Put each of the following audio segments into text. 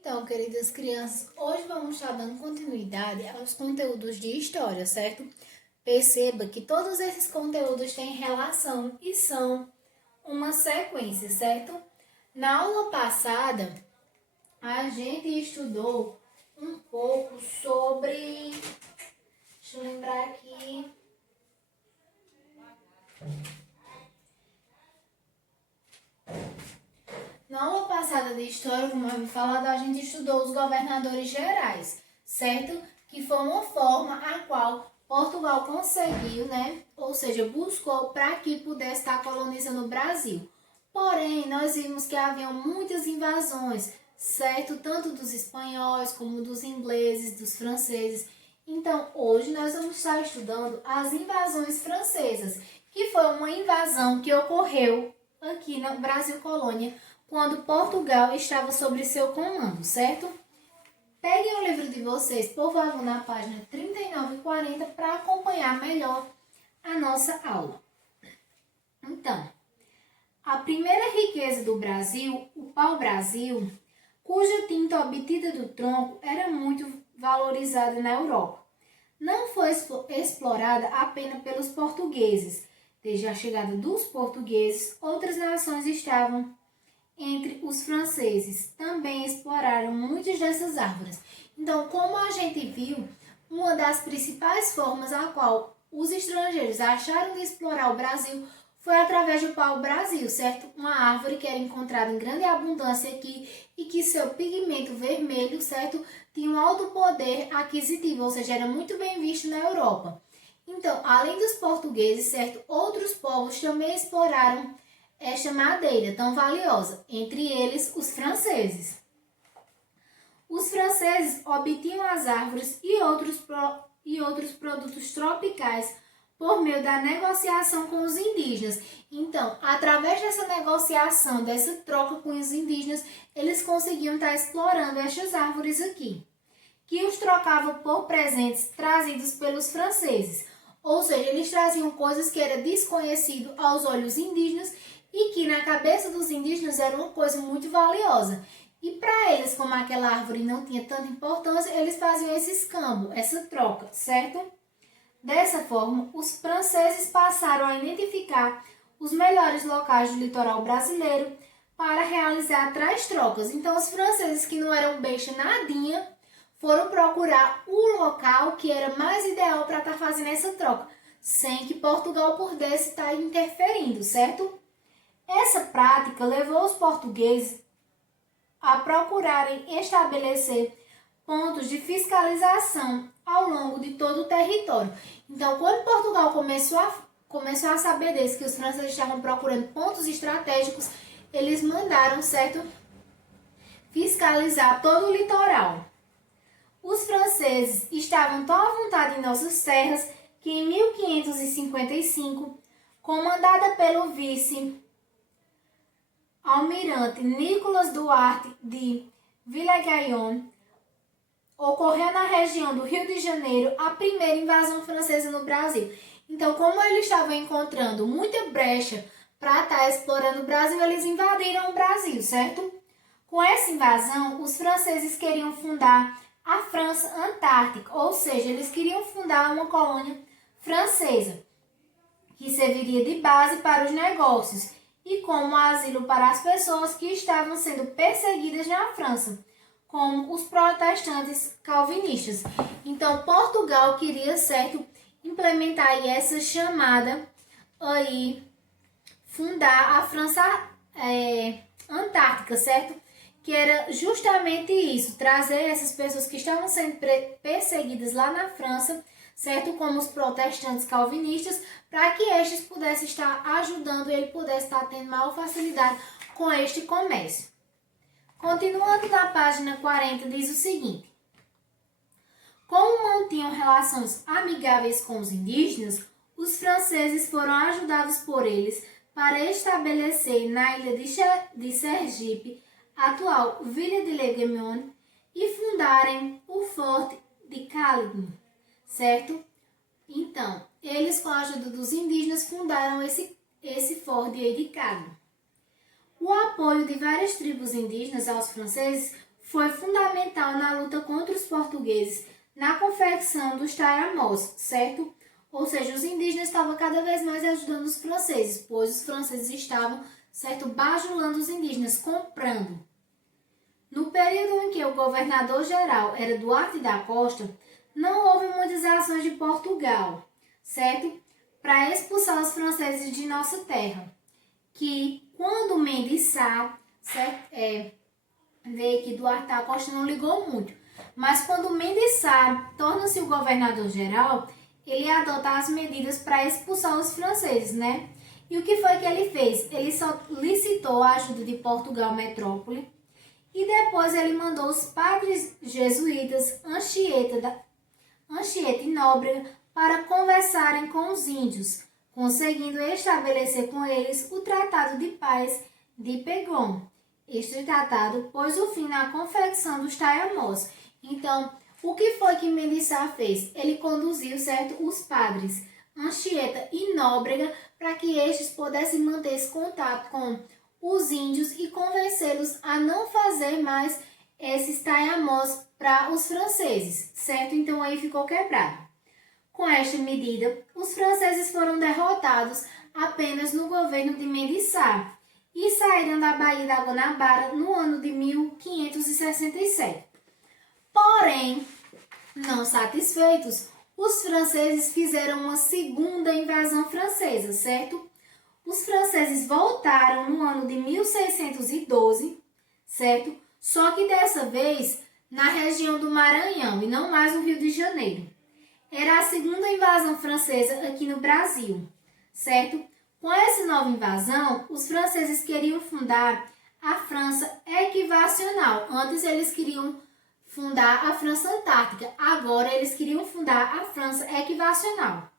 Então, queridas crianças, hoje vamos estar dando continuidade aos conteúdos de história, certo? Perceba que todos esses conteúdos têm relação e são uma sequência, certo? Na aula passada, a gente estudou um pouco sobre... Deixa eu lembrar aqui... Na aula passada de História, como eu havia falado, a gente estudou os governadores gerais, certo? Que foi uma forma a qual Portugal conseguiu, ou seja, buscou para que pudesse estar colonizando o Brasil. Porém, nós vimos que haviam muitas invasões, certo? Tanto dos espanhóis como dos ingleses, dos franceses. Então, hoje nós vamos estar estudando as invasões francesas, que foi uma invasão que ocorreu aqui no Brasil Colônia, quando Portugal estava sob seu comando, certo? Peguem o livro de vocês, por favor, na página 39 e 40 para acompanhar melhor a nossa aula. Então, a primeira riqueza do Brasil, o pau-brasil, cuja tinta obtida do tronco era muito valorizada na Europa. Não foi explorada apenas pelos portugueses. Desde a chegada dos portugueses, outras nações estavam entre os franceses. Também exploraram muitas dessas árvores. Então, como a gente viu, uma das principais formas a qual os estrangeiros acharam de explorar o Brasil foi através do pau-brasil, certo? Uma árvore que era encontrada em grande abundância aqui e que seu pigmento vermelho, certo, tinha um alto poder aquisitivo, ou seja, era muito bem visto na Europa. Então, além dos portugueses, certo, outros povos também exploraram esta madeira tão valiosa, entre eles os franceses. Os franceses obtinham as árvores e outros produtos tropicais por meio da negociação com os indígenas. Então, através dessa negociação, dessa troca com os indígenas, eles conseguiam estar explorando estas árvores aqui, que os trocavam por presentes trazidos pelos franceses. Ou seja, eles traziam coisas que eram desconhecidas aos olhos indígenas e que na cabeça dos indígenas era uma coisa muito valiosa. E para eles, como aquela árvore não tinha tanta importância, eles faziam esse escambo, essa troca, certo? Dessa forma, os franceses passaram a identificar os melhores locais do litoral brasileiro para realizar tais trocas. Então, os franceses, que não eram besta nadinha, foram procurar o local que era mais ideal para estar fazendo essa troca, sem que Portugal pudesse estar interferindo, certo? Essa prática levou os portugueses a procurarem estabelecer pontos de fiscalização ao longo de todo o território. Então, quando Portugal começou a saber disso, que os franceses estavam procurando pontos estratégicos, eles mandaram, certo, fiscalizar todo o litoral. Os franceses estavam tão à vontade em nossas terras que em 1555, comandada pelo vice-almirante Nicolas Duarte de Villegaignon, ocorreu na região do Rio de Janeiro a primeira invasão francesa no Brasil. Então, como eles estavam encontrando muita brecha para estar explorando o Brasil, eles invadiram o Brasil, certo? Com essa invasão, os franceses queriam fundar a França Antártica, ou seja, eles queriam fundar uma colônia francesa, que serviria de base para os negócios e como asilo para as pessoas que estavam sendo perseguidas na França, como os protestantes calvinistas. Então, Portugal queria, certo, implementar aí essa chamada aí, fundar a França Antártica, certo? Que era justamente isso, trazer essas pessoas que estavam sendo perseguidas lá na França, certo? Como os protestantes calvinistas, para que estes pudessem estar ajudando e ele pudesse estar tendo maior facilidade com este comércio. Continuando na página 40, diz o seguinte: como mantinham relações amigáveis com os indígenas, os franceses foram ajudados por eles para estabelecer na ilha de Sergipe, atual Vila de Leguemon, e fundarem o Forte de Caligny, certo? Então, eles, com a ajuda dos indígenas, fundaram esse forte de Caligny. O apoio de várias tribos indígenas aos franceses foi fundamental na luta contra os portugueses na confecção dos taiamós, certo? Ou seja, os indígenas estavam cada vez mais ajudando os franceses, pois os franceses estavam, certo, bajulando os indígenas, comprando. No período em que o governador-geral era Duarte da Costa, não houve muitas ações de Portugal, certo? Para expulsar os franceses de nossa terra. Que quando Mendes Sá, certo? Vê que Duarte da Costa não ligou muito. Mas quando Mendes Sá torna-se o governador-geral, ele adota as medidas para expulsar os franceses, né? E o que foi que ele fez? Ele solicitou a ajuda de Portugal metrópole e depois ele mandou os padres jesuítas Anchieta e Nóbrega para conversarem com os índios, conseguindo estabelecer com eles o Tratado de Paz de Pegon. Este tratado pôs o fim na confecção dos taiamós. Então, o que foi que Mendes Sá fez? Ele conduziu, certo, os padres Anchieta e Nóbrega para que estes pudessem manter esse contato com os índios e convencê-los a não fazer mais esses taiamós para os franceses, certo? Então aí ficou quebrado. Com esta medida, os franceses foram derrotados apenas no governo de Mendes Sá e saíram da Baía da Guanabara no ano de 1567. Porém, não satisfeitos, os franceses fizeram uma segunda invasão francesa, certo? Os franceses voltaram no ano de 1612, certo? Só que dessa vez na região do Maranhão e não mais no Rio de Janeiro. Era a segunda invasão francesa aqui no Brasil, certo? Com essa nova invasão, os franceses queriam fundar a França equivacional. Antes eles queriam fundar a França Antártica, agora eles queriam fundar a França equivacional.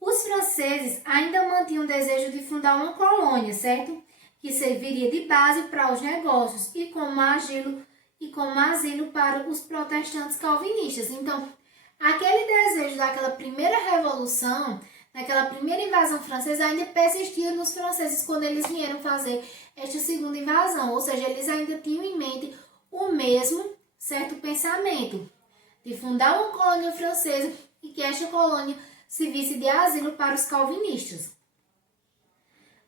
Os franceses ainda mantinham o desejo de fundar uma colônia, certo? Que serviria de base para os negócios e como asilo para os protestantes calvinistas. Então, aquele desejo daquela primeira revolução, daquela primeira invasão francesa, ainda persistia nos franceses quando eles vieram fazer esta segunda invasão. Ou seja, eles ainda tinham em mente o mesmo certo pensamento de fundar uma colônia francesa e que esta colônia servisse de asilo para os calvinistas.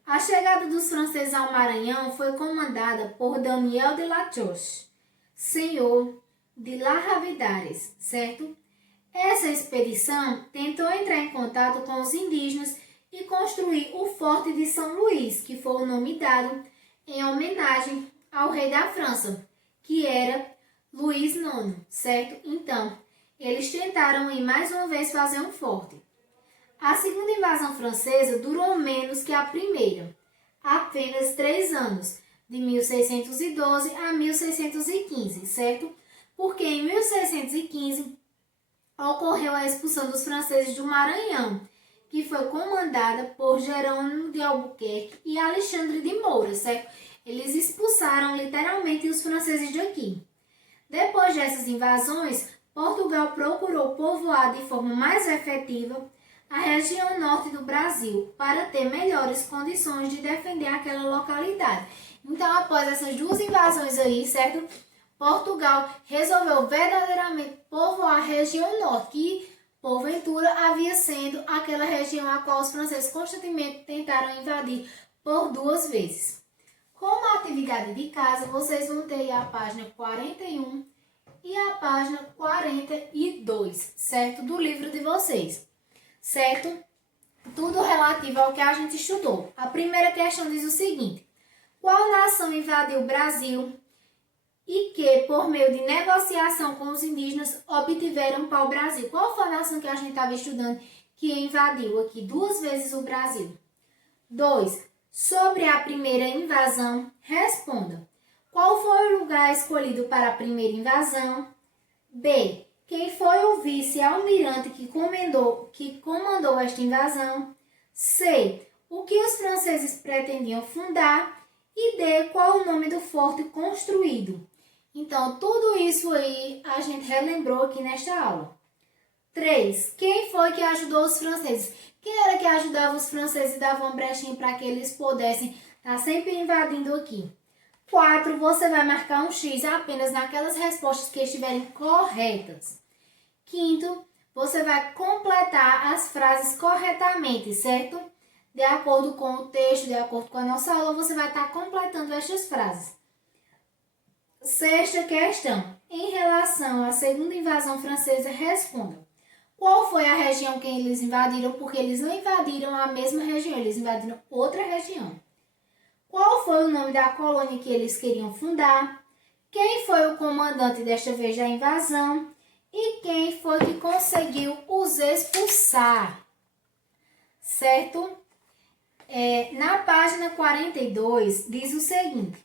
A chegada dos franceses ao Maranhão foi comandada por Daniel de La Touche, senhor de La Ravidares, certo? Essa expedição tentou entrar em contato com os indígenas e construir o Forte de São Luís, que foi o nome dado em homenagem ao rei da França, que era Luís IX, certo? Então, eles tentaram ir mais uma vez fazer um forte. A segunda invasão francesa durou menos que a primeira, apenas 3 anos, de 1612 a 1615, certo? Porque em 1615 ocorreu a expulsão dos franceses do Maranhão, que foi comandada por Jerônimo de Albuquerque e Alexandre de Moura, certo? Eles expulsaram literalmente os franceses daqui. Depois dessas invasões, Portugal procurou povoar de forma mais efetiva a região norte do Brasil para ter melhores condições de defender aquela localidade. Então, após essas duas invasões aí, certo? Portugal resolveu verdadeiramente povoar a região norte, que porventura havia sendo aquela região a qual os franceses constantemente tentaram invadir por 2 vezes. Como atividade de casa, vocês vão ter a página 41 e a página 42, certo? Do livro de vocês, certo? Tudo relativo ao que a gente estudou. A primeira questão diz o seguinte: qual nação invadiu o Brasil e que, por meio de negociação com os indígenas, obtiveram pau-brasil? Qual foi a nação que a gente estava estudando que invadiu aqui 2 vezes o Brasil? 2. Sobre a primeira invasão, responda. Qual foi o lugar escolhido para a primeira invasão? B. Quem foi o vice-almirante que comandou esta invasão? C. O que os franceses pretendiam fundar? E D. Qual o nome do forte construído? Então, tudo isso aí a gente relembrou aqui nesta aula. 3. Quem foi que ajudou os franceses? Quem era que ajudava os franceses e dava uma brechinha para que eles pudessem estar sempre invadindo aqui? 4, você vai marcar um X apenas naquelas respostas que estiverem corretas. 5º, você vai completar as frases corretamente, certo? De acordo com o texto, de acordo com a nossa aula, você vai estar completando estas frases. 6ª questão. Em relação à segunda invasão francesa, responda. Qual foi a região que eles invadiram? Porque eles não invadiram a mesma região, eles invadiram outra região. Qual foi o nome da colônia que eles queriam fundar? Quem foi o comandante desta vez da invasão? E quem foi que conseguiu os expulsar? Certo? Na página 42, diz o seguinte.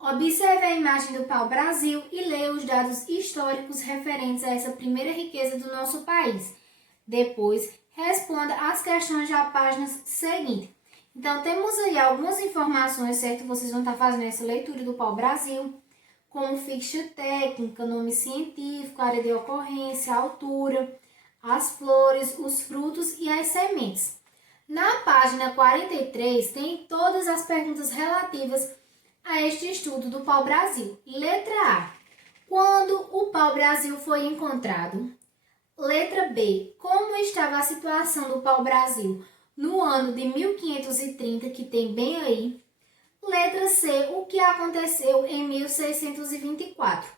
Observe a imagem do pau-brasil e leia os dados históricos referentes a essa primeira riqueza do nosso país. Depois, responda as questões da página seguinte. Então, temos aí algumas informações, certo? Vocês vão estar fazendo essa leitura do pau-brasil, como ficha técnica, nome científico, área de ocorrência, altura, as flores, os frutos e as sementes. Na página 43, tem todas as perguntas relativas a este estudo do pau-brasil. Letra A. Quando o pau-brasil foi encontrado? Letra B. Como estava a situação do pau-brasil no ano de 1530, que tem bem aí? Letra C. O que aconteceu em 1624?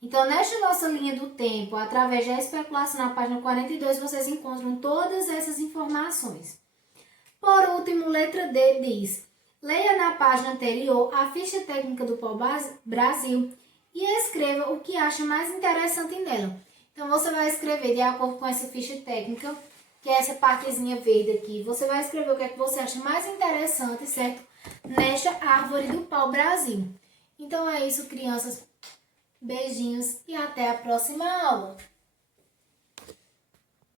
Então, nesta nossa linha do tempo, através da especulação na página 42, vocês encontram todas essas informações. Por último, letra D diz: leia na página anterior a ficha técnica do pau-brasil e escreva o que acha mais interessante nela. Então, você vai escrever de acordo com essa ficha técnica, que é essa partezinha verde aqui. Você vai escrever o que é que você acha mais interessante, certo? Nesta árvore do pau-brasil. Então, é isso, crianças. Beijinhos e até a próxima aula.